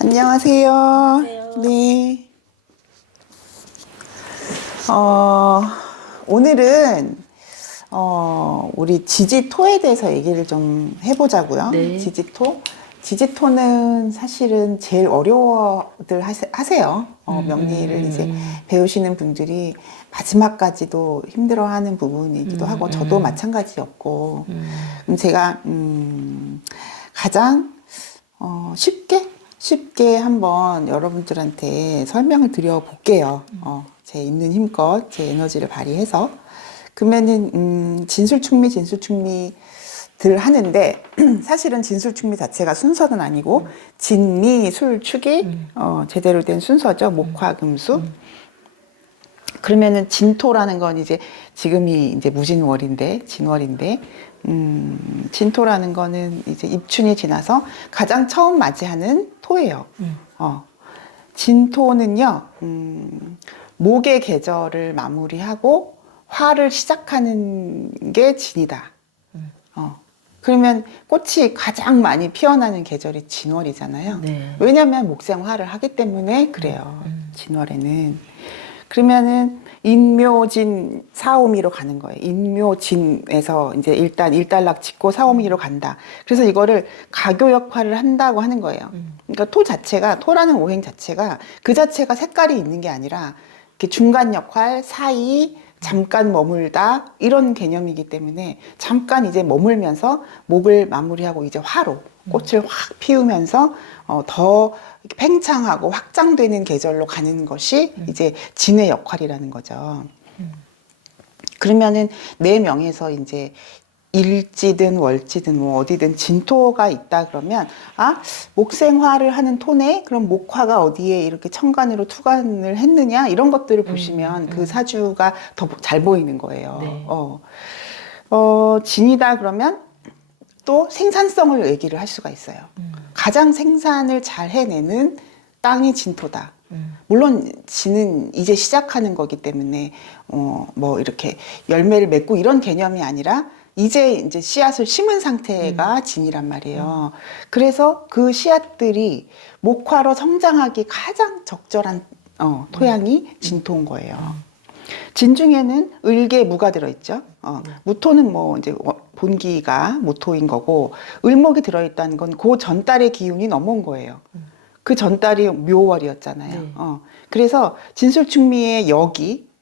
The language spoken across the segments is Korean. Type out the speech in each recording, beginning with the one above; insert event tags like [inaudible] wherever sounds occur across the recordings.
안녕하세요. 안녕하세요. 네. 어, 오늘은 어, 우리 지지토에 대해서 얘기를 좀 해보자고요. 네. 지지토. 지지토는 사실은 제일 어려워들 하세, 하세요. 어, 음, 명리를 음, 이제 음. 배우시는 분들이 마지막까지도 힘들어하는 부분이기도 음, 하고 저도 음. 마찬가지였고 음. 제가 음, 가장 어, 쉽게 쉽게 한번 여러분들한테 설명을 드려 볼게요. 어, 제 있는 힘껏 제 에너지를 발휘해서 그러면은 음, 진술충미 진술충미 들 하는데 [clears throat] 사실은 진술충미 자체가 순서는 아니고 진미 술 축이 음. 어, 제대로 된 순서죠. 목화 금수. 그러면은 진토라는 건 이제 지금이 이제 무진월인데 진월인데 음, 진토라는 거는 이제 입춘이 지나서 가장 처음 맞이하는 토예요. 음. 어. 진토는요, 음, 목의 계절을 마무리하고 화를 시작하는 게 진이다. 음. 어. 그러면 꽃이 가장 많이 피어나는 계절이 진월이잖아요. 네. 왜냐하면 목생화를 하기 때문에 그래요. 음. 진월에는. 그러면은 인묘진 사오미로 가는 거예요. 인묘진에서 이제 일단 일단락 짓고 사오미로 간다. 그래서 이거를 가교 역할을 한다고 하는 거예요. 음. 그러니까 토 자체가 토라는 오행 자체가 그 자체가 색깔이 있는 게 아니라 이렇게 중간 역할 사이 잠깐 머물다 이런 개념이기 때문에 잠깐 이제 머물면서 목을 마무리하고 이제 화로 꽃을 확 피우면서 어, 더 팽창하고 확장되는 계절로 가는 것이 이제 진의 역할이라는 거죠. 그러면은 내 명에서 이제 일지든 월지든 뭐 어디든 진토가 있다 그러면 아 목생화를 하는 토네 그럼 목화가 어디에 이렇게 천간으로 투간을 했느냐 이런 것들을 보시면 그 사주가 더 잘 보이는 거예요. 네. 어. 어 진이다 그러면 또 생산성을 얘기를 할 수가 있어요. 음. 가장 생산을 잘 해내는 땅이 진토다. 음. 물론 지는 이제 시작하는 거기 때문에 어 뭐 이렇게 열매를 맺고 이런 개념이 아니라 이제 이제 씨앗을 심은 상태가 진이란 말이에요. 그래서 그 씨앗들이 목화로 성장하기 가장 적절한 어, 토양이 진토인 거예요. 진 중에는 을계 무가 들어있죠. 어, 무토는 뭐 이제 워- 본기가 무토인 거고 을목이 들어있다는 건 그 전달의 기운이 넘어온 거예요. 그 전달이 묘월이었잖아요. 네. 어, 그래서 진술충미의 여기 어,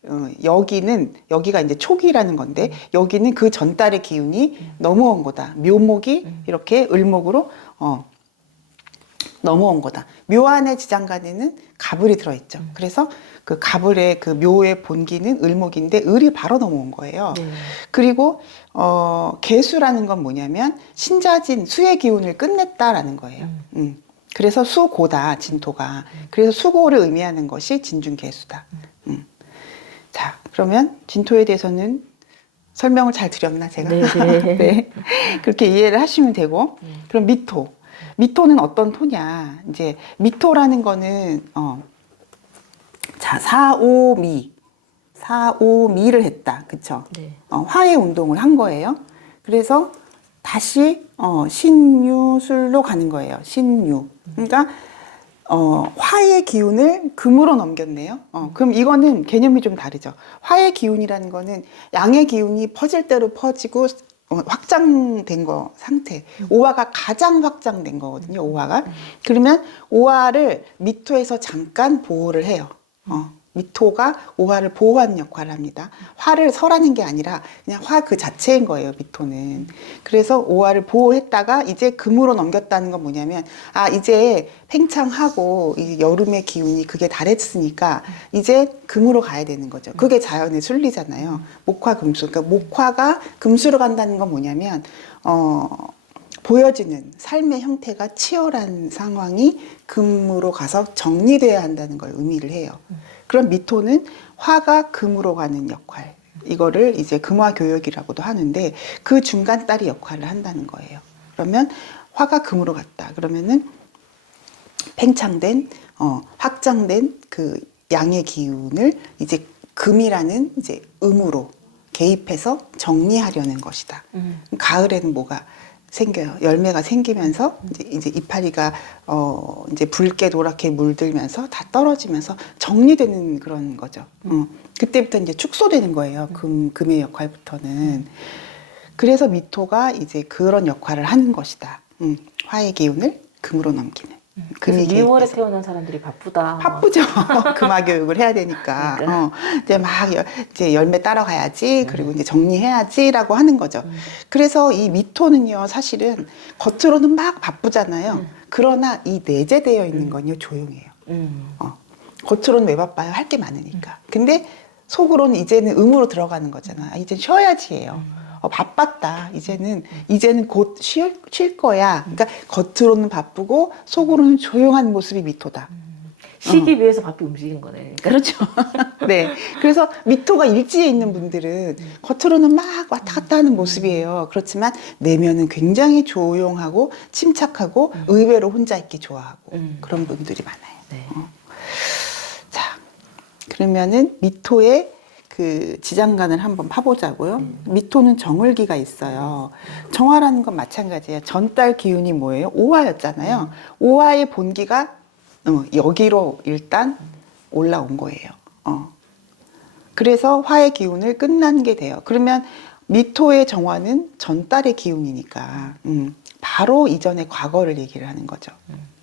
여기는 여기가 이제 초기라는 건데 여기는 그 전달의 기운이 넘어온 거다. 묘목이 이렇게 을목으로 어, 넘어온 거다. 묘 안에 지장간에는 가불이 들어있죠. 그래서 그 가불의 그 묘의 본기는 을목인데 을이 바로 넘어온 거예요. 네. 그리고 어 개수라는 건 뭐냐면 신자진 수의 기운을 끝냈다라는 거예요. 음. 음. 그래서 수고다 진토가. 그래서 수고를 의미하는 것이 진중개수다. 음. 자 그러면 진토에 대해서는 설명을 잘 드렸나 제가? 네, 네. [laughs] 네. 그렇게 이해를 하시면 되고 음. 그럼 미토. 미토는 어떤 토냐? 이제 미토라는 거는 어. 자 사오미 사오미를 했다. 그쵸? 네. 어, 화해 운동을 한 거예요. 그래서 다시 어, 신유술로 가는 거예요. 신유. 그러니까 어, 화의 기운을 금으로 넘겼네요. 어, 그럼 이거는 개념이 좀 다르죠. 화의 기운이라는 거는 양의 기운이 퍼질 대로 퍼지고 어, 확장된 거 상태. 오화가 가장 확장된 거거든요. 오화가. 그러면 오화를 미토에서 잠깐 보호를 해요. 어, 미토가 오화를 보호하는 역할을 합니다. 화를 설하는 게 아니라 그냥 화 그 자체인 거예요, 미토는. 그래서 오화를 보호했다가 이제 금으로 넘겼다는 건 뭐냐면, 아, 이제 팽창하고 이 여름의 기운이 그게 달했으니까 이제 금으로 가야 되는 거죠. 그게 자연의 순리잖아요. 목화 금수. 그러니까 목화가 금수로 간다는 건 뭐냐면, 어, 보여지는 삶의 형태가 치열한 상황이 금으로 가서 정리돼야 한다는 걸 의미를 해요. 그럼 미토는 화가 금으로 가는 역할. 이거를 이제 금화 교역이라고도 하는데 그 중간 딸이 역할을 한다는 거예요. 그러면 화가 금으로 갔다. 그러면은 팽창된 어, 확장된 그 양의 기운을 이제 금이라는 이제 음으로 개입해서 정리하려는 것이다. 음. 가을에는 뭐가 생겨요. 열매가 생기면서 이제, 이제 이파리가 어 이제 붉게 노랗게 물들면서 다 떨어지면서 정리되는 그런 거죠. 음. 그때부터 이제 축소되는 거예요. 금 금의 역할부터는. 그래서 미토가 이제 그런 역할을 하는 것이다. 음. 화의 기운을 금으로 넘기는. 금이 2월에 개입돼서. 태어난 사람들이 바쁘다. 바쁘죠. [laughs] 금화 교육을 해야 되니까. 그러니까. 어, 이제 막 여- 이제 열매 따라가야지. 그리고 이제 정리해야지라고 하는 거죠. 그래서 이 미토는요, 사실은 겉으로는 막 바쁘잖아요. 그러나 이 내재되어 있는 건요, 조용해요. 음. 어. 겉으로는 왜 바빠요? 할 게 많으니까. 근데 속으로는 이제는 음으로 들어가는 거잖아. 아, 이제 쉬어야지예요. 어, 바빴다. 이제는 이제는 곧 쉴, 쉴 거야. 그러니까 겉으로는 바쁘고 속으로는 조용한 모습이 미토다. 쉬기 위해서 바삐 움직이는 거네. 그러니까 그렇죠. [laughs] 네. 그래서 미토가 일지에 있는 분들은 겉으로는 막 왔다 갔다 하는 모습이에요. 그렇지만 내면은 굉장히 조용하고 침착하고 의외로 혼자 있기 좋아하고 음. 그런 분들이 많아요. 네. 자, 그러면은 미토의 그 지장간을 한번 파보자고요. 미토는 정월기가 있어요. 정화라는 건 마찬가지예요. 전달 기운이 뭐예요? 오화였잖아요. 오화의 본기가 어, 여기로 일단 올라온 거예요. 어. 그래서 화의 기운을 끝난 게 돼요. 그러면 미토의 정화는 전달의 기운이니까 음, 바로 이전의 과거를 얘기를 하는 거죠.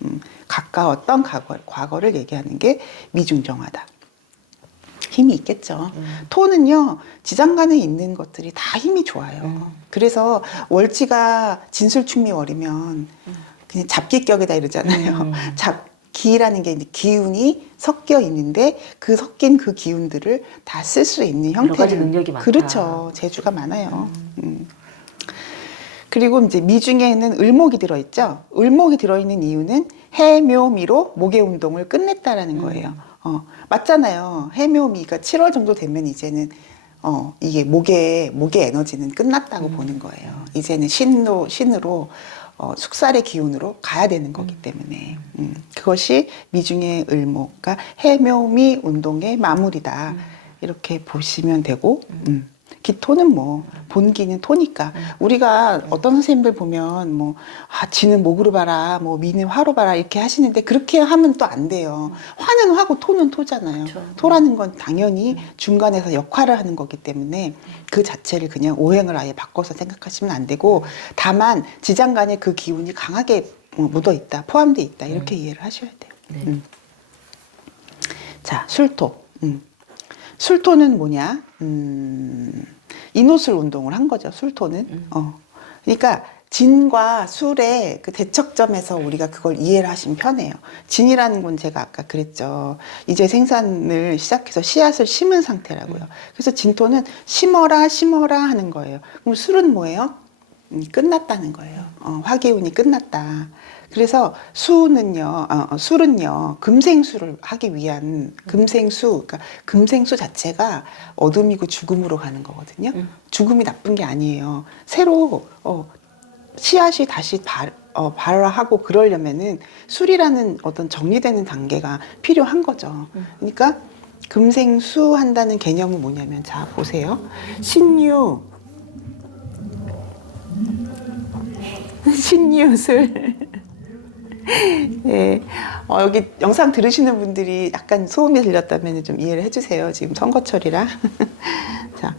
음, 가까웠던 과거, 과거를 얘기하는 게 미중정화다. 힘이 있겠죠. 토는요, 지장간에 있는 것들이 다 힘이 좋아요. 그래서 월지가 진술충미월이면 그냥 잡기격이다 이러잖아요. 음. [laughs] 잡 기라는 게 이제 기운이 섞여 있는데 그 섞인 그 기운들을 다 쓸 수 있는 여러 형태를 가지 능력이 많다. 그렇죠. 재주가 많아요. 음. 그리고 이제 미 중에는 을목이 들어있죠. 을목이 들어있는 이유는 해묘미로 목의 운동을 끝냈다라는 음. 거예요. 어, 맞잖아요. 해묘미가 7월 정도 되면 이제는 어, 이게 목의 목의 에너지는 끝났다고 음. 보는 거예요. 이제는 신로 신으로 어, 숙살의 기운으로 가야 되는 거기 때문에 음, 그것이 미중의 을목, 그러니까 해묘미 운동의 마무리다 이렇게 보시면 되고 음. 기토는 뭐 본기는 토니까 우리가 어떤 선생님들 보면 뭐 아, 지는 목으로 봐라 뭐 미는 화로 봐라 이렇게 하시는데 그렇게 하면 또 안 돼요 화는 화고 토는 토잖아요 그렇죠. 토라는 건 당연히 중간에서 역할을 하는 거기 때문에 그 자체를 그냥 오행을 아예 바꿔서 생각하시면 안 되고 다만 지장간에 그 기운이 강하게 어, 묻어 있다 포함돼 있다 이렇게 이해를 하셔야 돼요 네. 음. 자, 술토. 음. 술토는 뭐냐? 음, 인호술 운동을 한 거죠, 술토는. 어. 그러니까 진과 술의 그 대척점에서 우리가 그걸 이해를 하시면 편해요. 진이라는 건 제가 아까 그랬죠. 이제 생산을 시작해서 씨앗을 심은 상태라고요. 그래서 진토는 심어라, 심어라 하는 거예요. 그럼 술은 뭐예요? 음, 끝났다는 거예요. 어, 화기운이 끝났다. 그래서 수는요, 어, 어, 술은요, 금생수를 하기 위한 금생수, 그러니까 금생수 자체가 어둠이고 죽음으로 가는 거거든요. 죽음이 나쁜 게 아니에요. 새로 어, 씨앗이 다시 발, 어, 발화하고 그러려면은 술이라는 어떤 정리되는 단계가 필요한 거죠. 그러니까 금생수 한다는 개념은 뭐냐면 자 보세요. 신유 [laughs] 신유술. 네. 어, 여기 영상 들으시는 분들이 약간 소음이 들렸다면 좀 이해를 해주세요. 지금 선거철이라. [laughs] 자,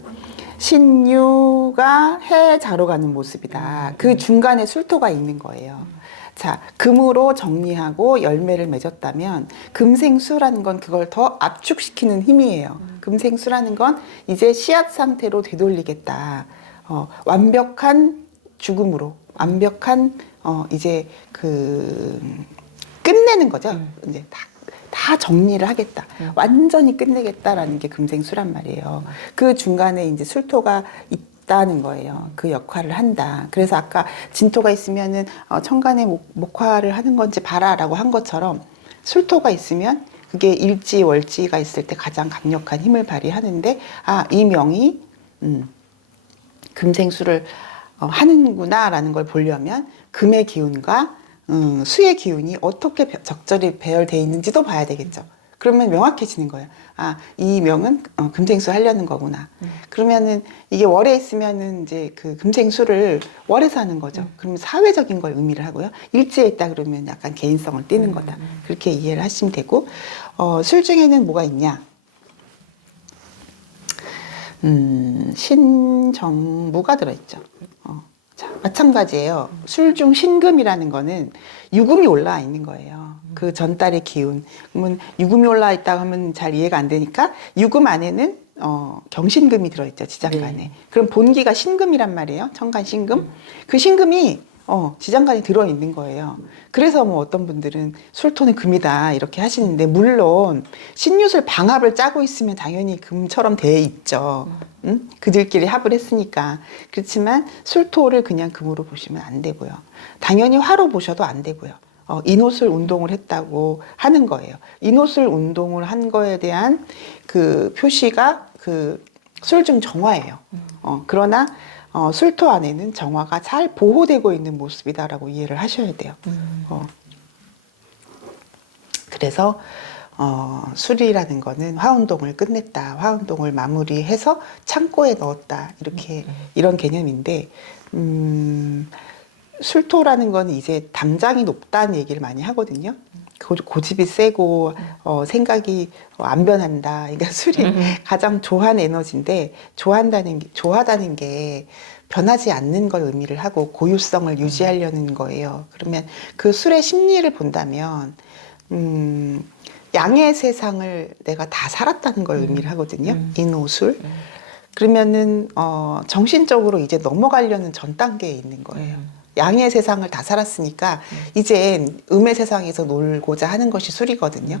신유가 해 자로 가는 모습이다. 그 중간에 술토가 있는 거예요. 자, 금으로 정리하고 열매를 맺었다면 금생수라는 건 그걸 더 압축시키는 힘이에요. 금생수라는 건 이제 씨앗 상태로 되돌리겠다. 어, 완벽한 죽음으로 완벽한 어 이제 그 끝내는 거죠. 이제 다, 다 정리를 하겠다. 완전히 끝내겠다라는 게 금생수란 말이에요. 그 중간에 이제 술토가 있다는 거예요. 그 역할을 한다. 그래서 아까 진토가 있으면은 어, 천간에 목, 목화를 하는 건지 봐라라고 한 것처럼 술토가 있으면 그게 일지 월지가 있을 때 가장 강력한 힘을 발휘하는데 아 이 명이 음, 금생수를 어, 하는구나라는 걸 보려면 금의 기운과 음, 수의 기운이 어떻게 배- 적절히 배열되어 있는지도 봐야 되겠죠. 그러면 명확해지는 거예요. 아, 이 명은 어, 금생수 하려는 거구나. 음. 그러면은 이게 월에 있으면은 이제 그 금생수를 월에서 하는 거죠. 그러면 사회적인 걸 의미를 하고요. 일지에 있다 그러면 약간 개인성을 띠는 거다. 그렇게 이해를 하시면 되고, 어, 술 중에는 뭐가 있냐? 음, 신정무가 들어있죠. 어, 자, 마찬가지예요. 술중 신금이라는 거는 유금이 올라와 있는 거예요. 그 전달의 기운. 그러면 유금이 올라와 있다고 하면 잘 이해가 안 되니까 유금 안에는 어, 경신금이 들어있죠. 지장간에. 네. 그럼 본기가 신금이란 말이에요. 천간 신금. 그 신금이 어, 지장간에 들어있는 거예요. 그래서 뭐 어떤 분들은 술토는 금이다 이렇게 하시는데 물론 신유술 방합을 짜고 있으면 당연히 금처럼 돼 있죠. 응? 그들끼리 합을 했으니까. 그렇지만 술토를 그냥 금으로 보시면 안 되고요. 당연히 화로 보셔도 안 되고요. 어, 인호술 운동을 했다고 하는 거예요. 인호술 운동을 한 거에 대한 그 표시가 그 술중 정화예요. 어, 그러나 어, 술토 안에는 정화가 잘 보호되고 있는 모습이다라고 이해를 하셔야 돼요. 음. 어. 그래서 어, 술이라는 거는 화운동을 끝냈다, 화운동을 마무리해서 창고에 넣었다 이렇게 이런 개념인데 음, 술토라는 거는 이제 담장이 높다는 얘기를 많이 하거든요. 고, 고집이 세고 어, 생각이 어, 안 변한다. 그러니까 [laughs] 술이 가장 좋아하는 에너지인데 좋아한다는 게, 좋아하다는 게 변하지 않는 걸 의미를 하고 고유성을 유지하려는 거예요. 그러면 그 술의 심리를 본다면 음, 양의 세상을 내가 다 살았다는 걸 의미를 하거든요. 인호술. 그러면은 어, 정신적으로 이제 넘어가려는 전 단계에 있는 거예요. 양의 세상을 다 살았으니까 이제 음의 세상에서 놀고자 하는 것이 술이거든요.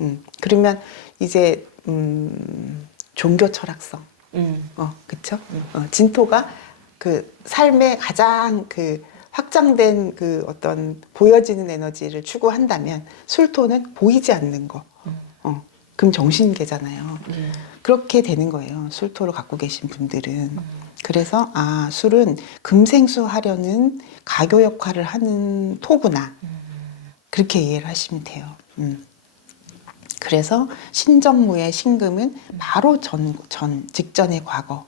음, 그러면 이제 음, 종교 철학성, 음. 어, 그쵸? 어, 진토가 그 삶의 가장 그 확장된 그 어떤 보여지는 에너지를 추구한다면 술토는 보이지 않는 거. 어, 그럼 정신계잖아요. 예. 그렇게 되는 거예요. 술토를 갖고 계신 분들은. 그래서 아 술은 금생수 하려는 가교 역할을 하는 토구나 그렇게 이해를 하시면 돼요. 음. 그래서 신정무의 신금은 바로 전, 전 직전의 과거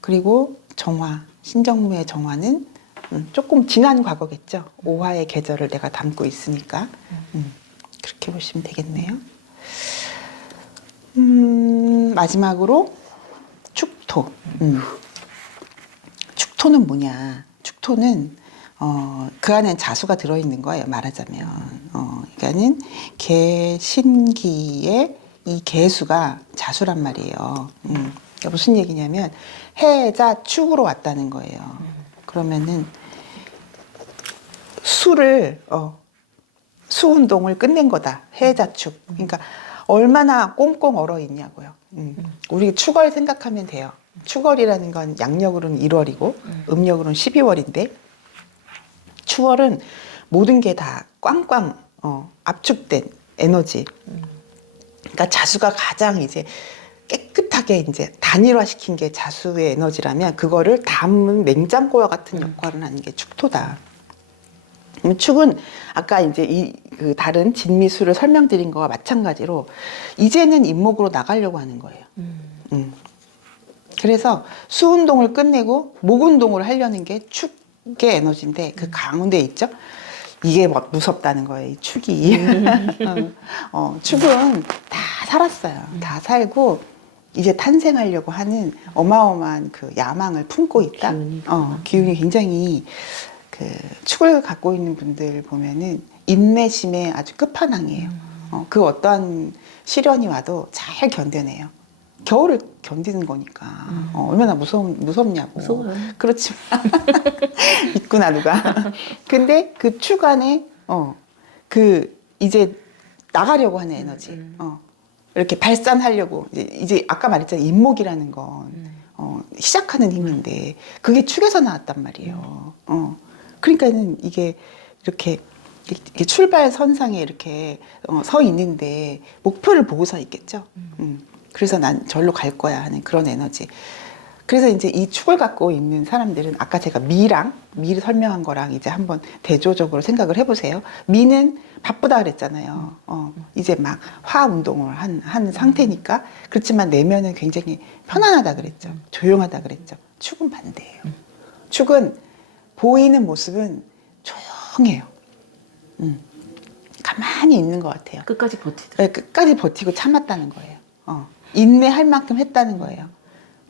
그리고 정화 신정무의 정화는 음, 조금 지난 과거겠죠. 오화의 계절을 내가 담고 있으니까 음, 그렇게 보시면 되겠네요. 음, 마지막으로 축토. 음. 축토는 뭐냐? 축토는 어, 그 안에 자수가 들어있는 거예요. 말하자면. 어, 그러니까는 개 신기의 이 개수가 자수란 말이에요. 음. 그러니까 무슨 얘기냐면 해자 축으로 왔다는 거예요. 그러면은 수를 어, 수 운동을 끝낸 거다. 해자 축. 그러니까 얼마나 꽁꽁 얼어 있냐고요. 음. 우리 축월 생각하면 돼요. 축월이라는 건 양력으로는 1월이고 음력으로는 12월인데 추월은 모든 게 다 꽝꽝 어, 압축된 에너지. 그러니까 자수가 가장 이제 깨끗하게 이제 단일화 시킨 게 자수의 에너지라면 그거를 담은 냉장고와 같은 역할을 하는 게 축토다. 축은 아까 이제 이 그 다른 진미수를 설명드린 거와 마찬가지로 이제는 임목으로 나가려고 하는 거예요. 음. 그래서 수 운동을 끝내고 목 운동을 하려는 게 축의 에너지인데 그 가운데 있죠. 이게 뭐 무섭다는 거예요. 이 축이. [laughs] 어, 축은 다 살았어요. 다 살고 이제 탄생하려고 하는 어마어마한 그 야망을 품고 있다. 기운이 어, 기운이 굉장히 그 축을 갖고 있는 분들 보면은 인내심의 아주 끝판왕이에요. 어, 그 어떠한 시련이 와도 잘 견뎌내요. 겨울을 견디는 거니까 어, 얼마나 무섭 무섭냐고. 무서워요. 그렇지만 [laughs] 있구나 누가. 근데 그 축안에 어 그 이제 나가려고 하는 에너지. 어 이렇게 발산하려고 이제, 이제 아까 말했잖아요 인목이라는 건 어, 시작하는 힘인데 그게 축에서 나왔단 말이에요. 어 그러니까는 이게 이렇게 이렇게 출발 선상에 이렇게 어, 서 있는데 목표를 보고 서 있겠죠. 음. 그래서 난 절로 갈 거야 하는 그런 에너지. 그래서 이제 이 축을 갖고 있는 사람들은 아까 제가 미랑 미를 설명한 거랑 이제 한번 대조적으로 생각을 해보세요. 미는 바쁘다 그랬잖아요. 어, 이제 막 화 운동을 한, 한 상태니까 그렇지만 내면은 굉장히 편안하다 그랬죠. 조용하다 그랬죠. 축은 반대예요. 축은 보이는 모습은 조용해요. 음. 가만히 있는 것 같아요. 끝까지 버티더라. 네, 끝까지 버티고 참았다는 거예요. 어, 인내할 만큼 했다는 거예요.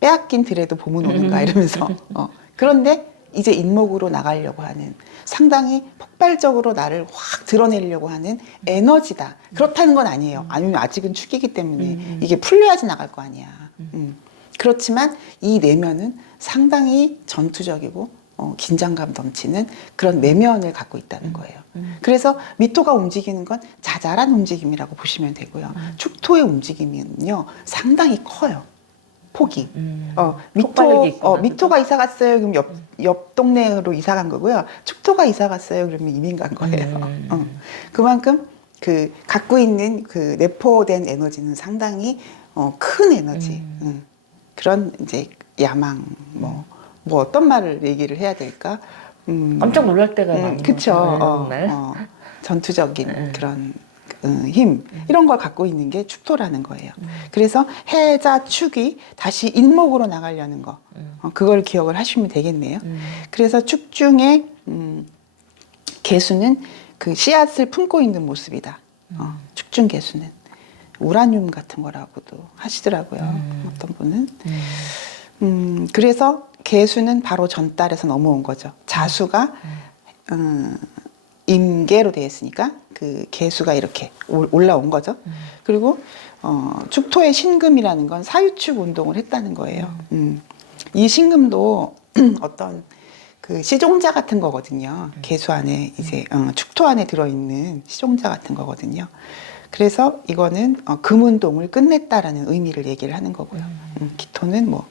빼앗긴 들에도 봄은 오는가 이러면서. 어, 그런데 이제 인목으로 나가려고 하는 상당히 폭발적으로 나를 확 드러내려고 하는 에너지다. 그렇다는 건 아니에요. 아니면 아직은 축이기 때문에 이게 풀려야지 나갈 거 아니야. 음. 그렇지만 이 내면은 상당히 전투적이고 어, 긴장감 넘치는 그런 내면을 갖고 있다는 거예요. 그래서 미토가 움직이는 건 자잘한 움직임이라고 보시면 되고요. 축토의 움직임은요 상당히 커요. 폭이. 음. 어, 미토, 있구나, 어, 미토가 이사 갔어요. 그럼 옆, 옆 동네로 이사 간 거고요. 축토가 이사 갔어요. 그러면 이민 간 거예요. 음. [laughs] 어. 그만큼 그 갖고 있는 그 내포된 에너지는 상당히 어, 큰 에너지. 음. 음. 그런 이제 야망 뭐, 뭐 어떤 말을 얘기를 해야 될까? 음, 깜짝 놀랄 때가 음, 많은 그쵸. 거죠, 어, 날. 어, 전투적인 음. 그런 음, 힘 이런 걸 갖고 있는 게 축토라는 거예요. 음. 그래서 해자 축이 다시 인목으로 나가려는 거 음. 어, 그걸 기억을 하시면 되겠네요. 음. 그래서 축 중에 음, 개수는 그 씨앗을 품고 있는 모습이다. 어, 축중 개수는 우라늄 같은 거라고도 하시더라고요. 음. 어떤 분은. 음. 음, 그래서 개수는 바로 전달에서 넘어온 거죠. 자수가 음, 임계로 되어 있으니까 그 개수가 이렇게 올- 올라온 거죠. 그리고 어, 축토의 신금이라는 건 사유축 운동을 했다는 거예요. 음. 이 신금도 [clears throat] 어떤 그 시종자 같은 거거든요. 개수 안에 이제 어, 축토 안에 들어있는 시종자 같은 거거든요. 그래서 이거는 어, 금 운동을 끝냈다라는 의미를 얘기를 하는 거고요. 음, 기토는 뭐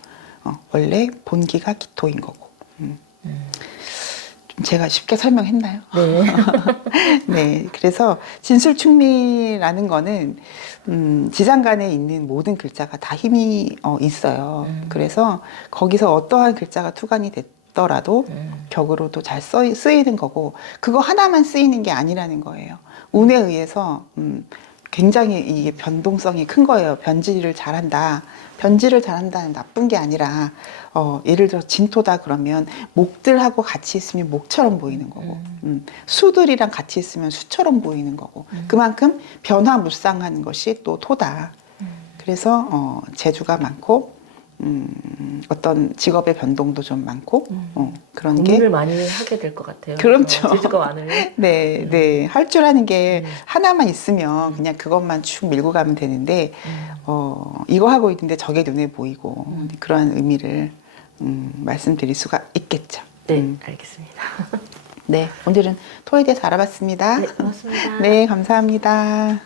어, 원래 본기가 기토인 거고. 음. 좀 제가 쉽게 설명했나요? 네. [laughs] 네, 그래서 진술충리라는 거는 음, 지장간에 있는 모든 글자가 다 힘이 어, 있어요. 음. 그래서 거기서 어떠한 글자가 투간이 됐더라도 음. 격으로도 잘 써, 쓰이는 거고 그거 하나만 쓰이는 게 아니라는 거예요. 운에 의해서 음, 굉장히 이게 변동성이 큰 거예요. 변질을 잘한다. 변질을 잘한다는 나쁜 게 아니라 어, 예를 들어 진토다 그러면 목들하고 같이 있으면 목처럼 보이는 거고 음, 수들이랑 같이 있으면 수처럼 보이는 거고 그만큼 변화무쌍한 것이 또 토다. 그래서 어, 재주가 많고 음, 어떤 직업의 변동도 좀 많고 어, 그런 게 고민을 많이 하게 될 것 같아요. 그렇죠. 어, 제주가 많으면. [laughs] 네, 네. 할 줄 아는 게 음. 하나만 있으면 그냥 그것만 쭉 밀고 가면 되는데, 음. 어, 이거 하고 있는데 저게 눈에 보이고, 그러한 의미를, 음, 말씀드릴 수가 있겠죠. 네, 음, 알겠습니다. 네. 오늘은 토에 대해서 알아봤습니다. 네, 고맙습니다. [laughs] 네, 감사합니다.